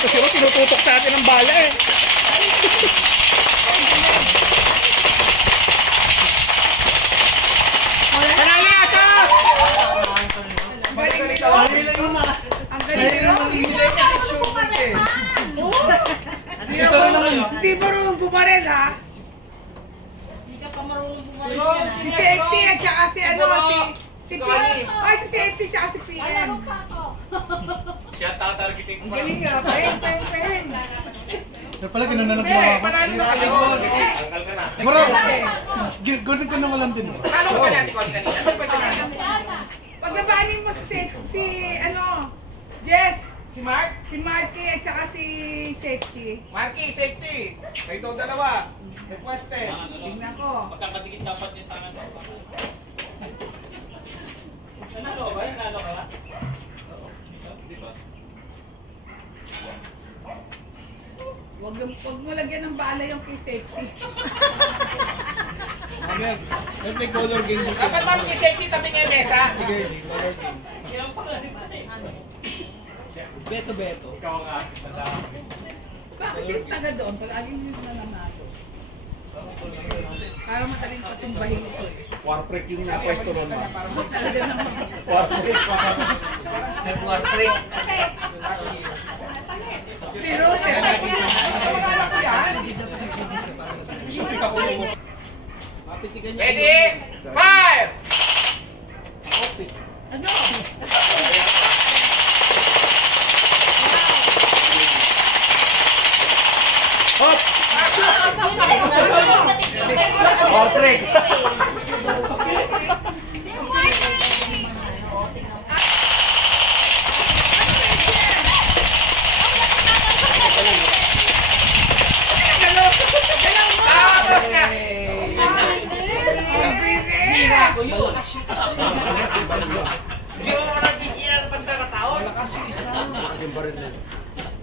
ito si Ro, tinututok sa atin ng bala eh. Panalo ito! Ang galing nyo! Hindi marunong bumaril ha? Hindi ka pa marunong bumaril. Si Safety at saka si ano si PM. Ay, si Safety at saka si PM. Siya tatargeting ko. Ang galing nga, peng. Pero pala, gano'n na lang Hindi, ginawa ko. panalo na kayo. Tanggal ka na. Bro, gano'n ka na lang din. Paano ko ba natin kanina? Pag nabaling mo si ano, Jess. Si Mark? Si Marky at saka si Safety. Marky, safety. Kayo daw dalawa. Requested. Tingnan ko. Magkakatikit dapat niya sa akin. Nanalo ba? Nanalo ka ba? Wag mo lagyan ng bala yung kay Safety. Let's play color game. Dapat ma'am si safety tabi niya yung mesa. Kailan pa kasi tayo. Beto. Ikaw ang asin na dami. Bakit yung taga doon? Palaging yung nananalo. Para madaling patumbahin ito eh. Warpreak yung napwesto ron. Talaga naman. Warpreak. Si Rose. Ready? Fire! Ano? Hop! Warpreak. Tapos na! Hindi mo nagigyan ng pagkakataon.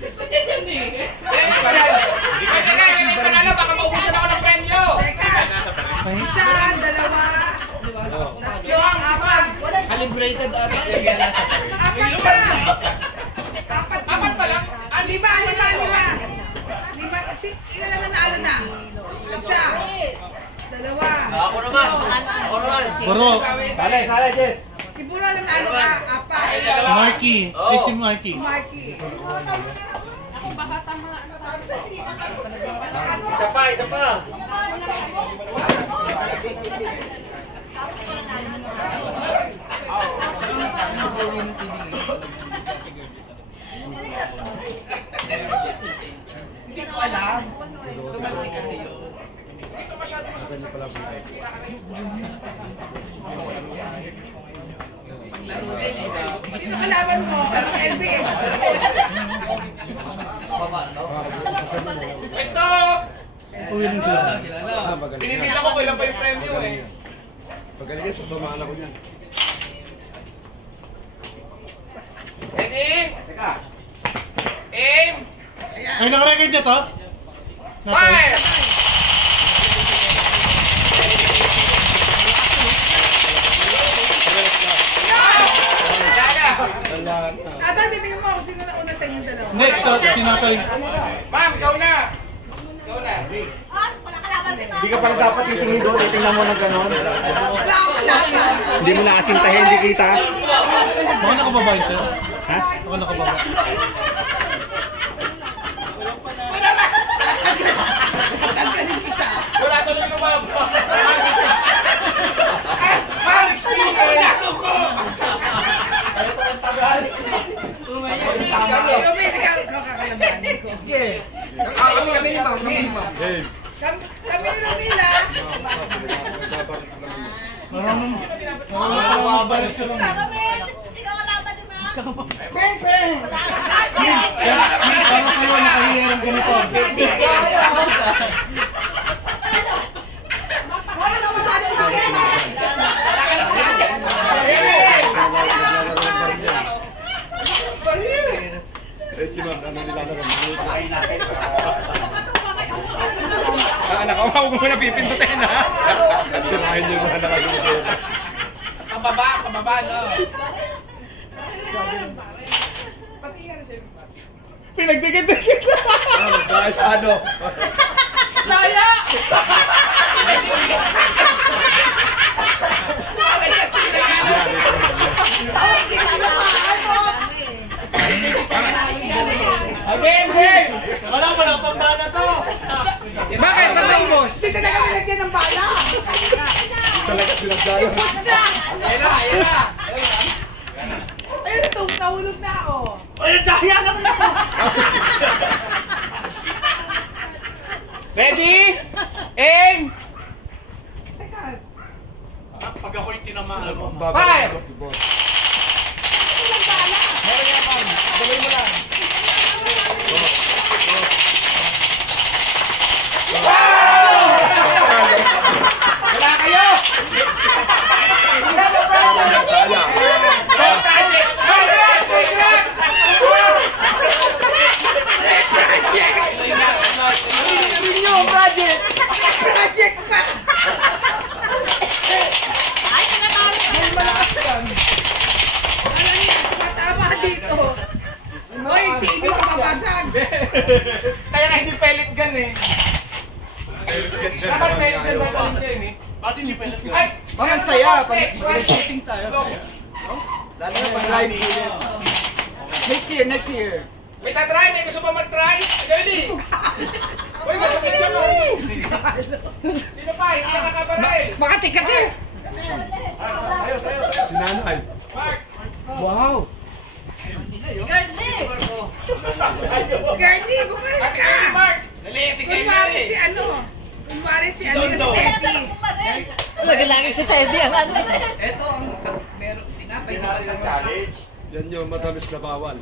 Gusto niya yan eh. Pwede ka, hindi panalo, baka maubusan ako ng premyo. Teka. Isa, dalawa. Tatlo, apat. Calibrated ata. Apat pa. Apat pa lang? Lima. Ilan na nanalo na? Isa. Dalawa. Ako naman. Bro, sale, Jess. Si Buro nanalo ka. Apat. Marky. Si Marky. Marky. Ako baka tama. Isa pa. Hindi ko alam. Tumalsi kasi yun. Dito masyado masakit. Paglaro din eh daw. Sino kalaban mo? Sa mga LBS? Pwesto! Uwi lang sila. Sila no. Binibilang ko kailan pa yung premyo eh. Pagaling ito, tumahan ako niyan. Ready? Aim! Ay, nakarecord niya to? Fire! Ata, titingnan mo ako sino na una sa inyong dalawa. Hindi, ito, sinatoy. Ma'am, ikaw na! Hindi ka pala dapat titingin doon, titingnan mo na gano'n. Wala akong kalaban. Hindi mo nakasintahin, hindi kita. Baka nakababa yun, sir? Ha? Baka nakababa. Tatanggalin kita. Wala tuloy lumabas! Ma'am, experience! Kami, ikaw kakakalabanin ko. Kami ni Ma'am. Kami ni Romila. Maraming nakabalik siya lang. Ikaw ang laban din na. Peng, peng. Parang kayo nakahihirang ganito. Wala masyado problema. Si Ma'am, ano nilalaro? Anak ko, huwag mo na pipindutin ha! Tirahin niyo yung mga nakagulito. Pababa no. Pinagdikit-dikit. Ano? Daya! Again, game! Wala pang bala to. Bakit? Ba't naubos? Hindi talaga nilagyan ng bala! Talaga pinagdala. Ipos na! Ayan na! Ayun ito, nahulog na ako. Ay, daya naman ako. Ready? Aim! Teka, Pag ako'y tinamaan. Fire! walang bala! Meron yan, Pam. Tuloy mo lang. Wala kayo! Project pa! Ay, tinatalo. Ano yan? Matama dito. Hoy, TV mababasag. Kaya nga hindi pellet gun eh. Dapat pellet gun dapat din eh. Ba't hindi pwede? Ay! Mga saya, pag One. shooting tayo. Lalo na pag live. Next year. May tatry? May gusto pa mag-try? Ready? Uy, gusto mo ito mo? Sino pa? Hindi ka nakabaril. Makatikat eh! Sinanay. Mark! Wow! Girlie. Gertie, bumalik Ate ka! Kelly, Mark! Kunwari si ano? Kunwari si ano yung Teddy. Lagi-lagi si Teddy ang ano. Ito ang meron tinapay na challenge. Yan yung matamis na bawal.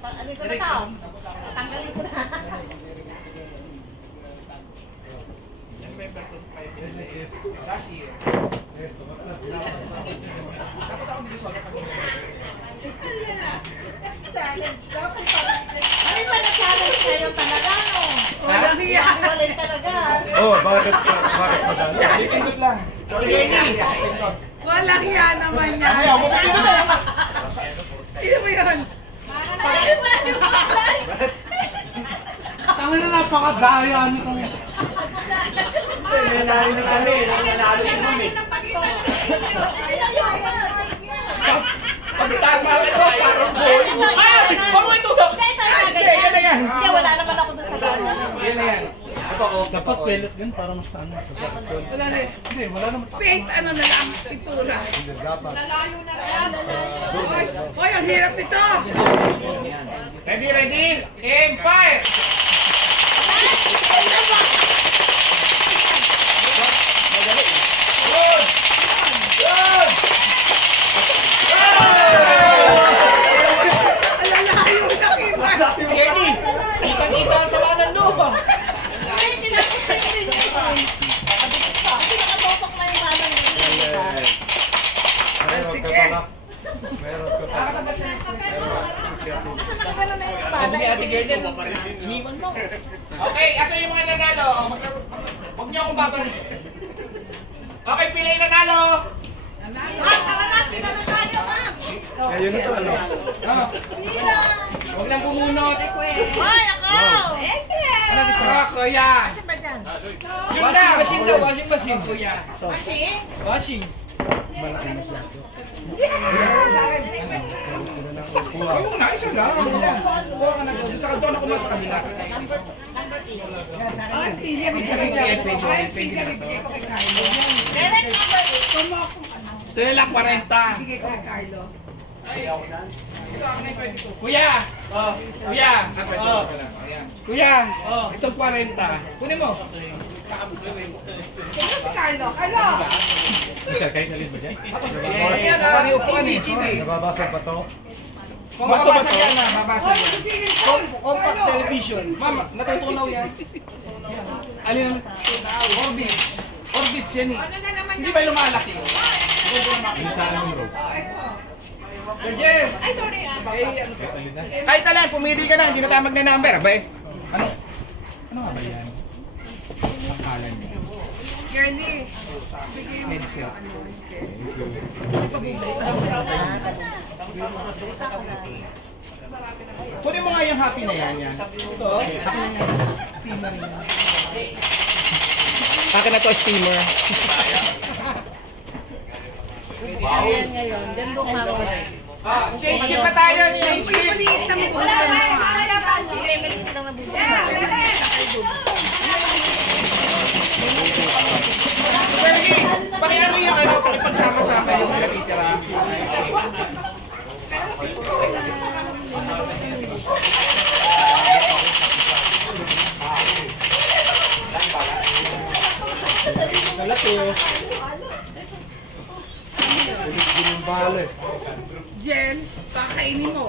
Ano ko na tao? Tanggalin ko na. Last year. Dapat ako dito sa Challenge daw. Ay, pa na-challenge kayo talaga, no? Walang hiya. Walay talaga. Oh, bakit madala? Pindot lang. Sorry, Walang hiya naman yan. Ano yan? Huwag ka dito na. Sino ba yun? Ay, wala. Tangin na napakadaya nito. Nanalo na kami. Nanalo na kami. Pagtama ko, parang boy. Ay! Huwag mo itutok! Ay, yan na yan. Hindi, wala naman ako dun sa gana. Yan na yan. Ito, oh. Dapat pellet gun para mas ano. Wala rin. Hindi, wala naman. Paint ano na lang, pintura. Dapat. Hoy, ang hirap nito. Ready, ready? Aim, fire! Good! Good! Alalayo na kita. Kenny! Kita-kita sa kanan lupa! Ay, hindi na ako nakatotok na yung ano yun. Sige. Meron ka pa. Kasi nakagano na yung pala. Ate Gerden, iniwan mo. Okay, asan yung mga nanalo? Oh, huwag niyo akong babarin. Okay, pila yung nanalo. Tara na, pila na tayo, ma'am. Ngayon na to, ano? Oh, Pila. huwag lang bumunot. Hoy, ako. Ano gusto mo? Kuya. Kasi ba dyan? Washing machine daw, washing machine. Kuya. Machine? Washing. Huwag mo na, isa lang. Kuha ka na doon. Sa kanto na kumasa kanila. Ah, sige, bigyan ko. Ay, sige, bigyan ko kay Carlo. Direct number 8. Ito yung lang 40. Bigay ko kay Carlo. Ito ako na yung 22. Kuya! Kuya! Kuya! Itong 40. Kunin mo. Sino si Carlo? Carlo! Kahit alin ba dyan? Ayan na. TV. Nababasag ba to? Kung mababasag yan na, mabasag Hoy, yan. sige, Compact Television. Mama, natutunaw yan. Alin? Orbits. Orbits yan eh. Ano na naman Hindi yan? ba lumalaki? Saan ang road? Oh, ito. Jeff! Ay, sorry ah. Kahit alan, pumili ka na, hindi na tayo magne-number, abay. Ano? Ano nga ba yan? Akalan mo. Girlie, bigay mo. Pencil. Kunin mo nga yung happy na yan. Ito. Steamer yan. Akin na to, steamer. Ayan ngayon, dyan ako. Change gift pa tayo, change gift. Maliit sa mga Wala ano, na, ah. wala na pa. Hindi, maliit lang nabubuhay. Pakiano yung ano, pakipagsama sa akin yung natitira. Kalat eh. Yung bale. Jen, pakainin mo.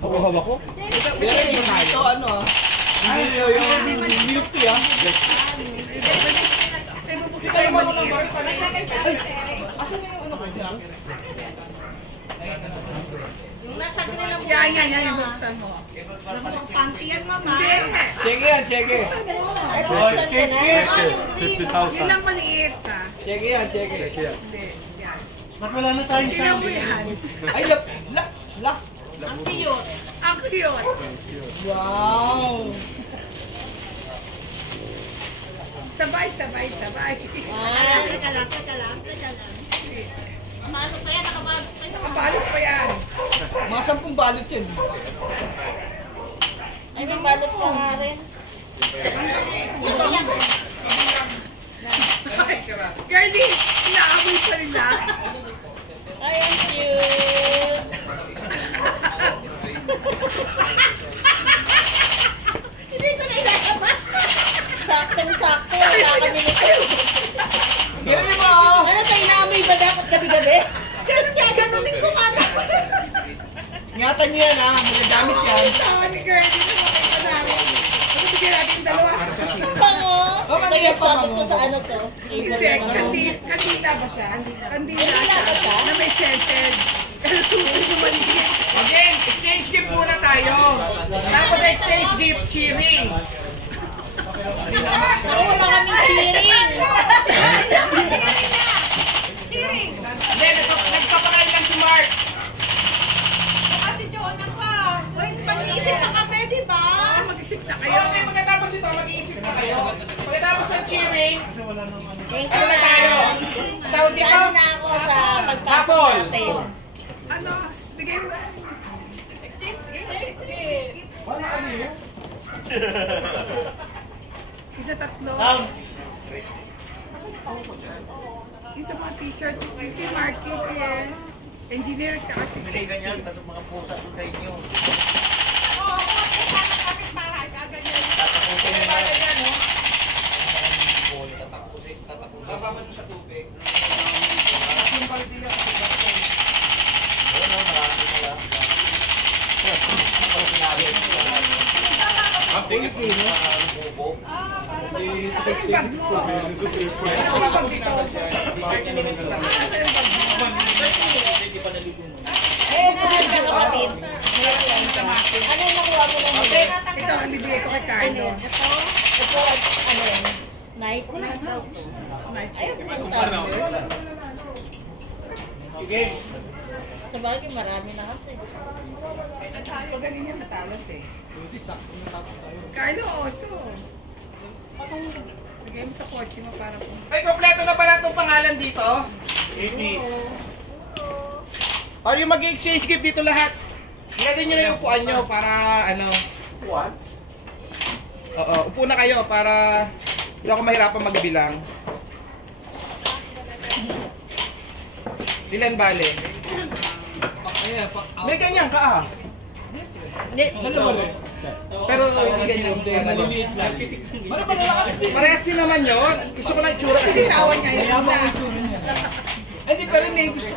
Ako hawak ko. Yan yung ito, ano ah. Hindi yung milk tea ah. Ay, mabuti kayo maliit. Yung nasa kanilang Yan, buksan mo. panty yan, mama. Hindi. Check yan, check it. Ay, buksan ko na. Yun 50,000. lang maliit, ha? Check yan, check it. Check yan. Hindi. Yan. Ba't wala na tayong Tingnan mo yan. Ay, la. Ang cute. Ang cute. Wow. Sabay. Ah, teka lang. Maano pa yan, nakabalot pa yan. Nakabalot pa yan. Mga 10 balot yan. Ay, may balot pa nga rin. Girlie, inaamoy pa nila. Ay, ang cute. Hindi ko na ilalabas. Saktong-sakto. Wala kami nito. Ganun mo. Ano tayo naamoy ba dapat gabi-gabi? Ganun gaganunin ko nga dapat. Ingatan niyo yan ah. Magagamit yan. Tawa ni Girlie, namakay pa namin. Ano bigyan natin yung dalawa? Pango. Oh, Kaya sabi ko sa ano to. Hindi, kandila ba siya? Kandila Kandila ba siya? Na may scented. Pero tubig na maliit. Again, exchange gift muna tayo. Tapos exchange gift, cheering. Wala kaming cheering. Hindi, nagpapakain lang si Mark. Ate Joanna pa. Mag-iisip na kami, di ba? Mag-isip na Kayo, kayo. pagkatapos ito, mag-iisip na kayo. Pagkatapos ng cheering, ano na tayo? Tawag dito? Saan na ako sa pagpasok Apple. natin? Ano, bigay mo. Isa tatlo. Isa mga t-shirt. Kay Marky, kay engineer ka kasi. Hindi ganyan, tapos mga pusa doon sa inyo. Tatapusin nyo na yan. Tatapusin. Bababa sa tubig. Oo, marami na lang. Ang tingin ko, no? Yung bag mo. Ano ka bag dito? Eh, mahal ka kapatid. Ano yung nakuha mo lang nila? Ito, ang bibigay ko kay Carlo. Ito, ano yun? Night? Ayun, punta. Sige. Sa bagay, marami na kasi. Magaling niya matalas eh. Carlo, ito. Bigay mo sa kotse mo para po. Ay, kompleto na pala itong pangalan dito. 80. Or yung mag-exchange gift dito lahat. Ilagay nyo na yung upuan nyo para ano. Upuan? Oo, upo na kayo para hindi ako mahirapan magbilang. Ilan bale? May ganyan ka ah. Pero hindi ganyan. Parehas din naman yun. Gusto ko na itsura kasi. Bitawan niya yun. Hindi, pero may gusto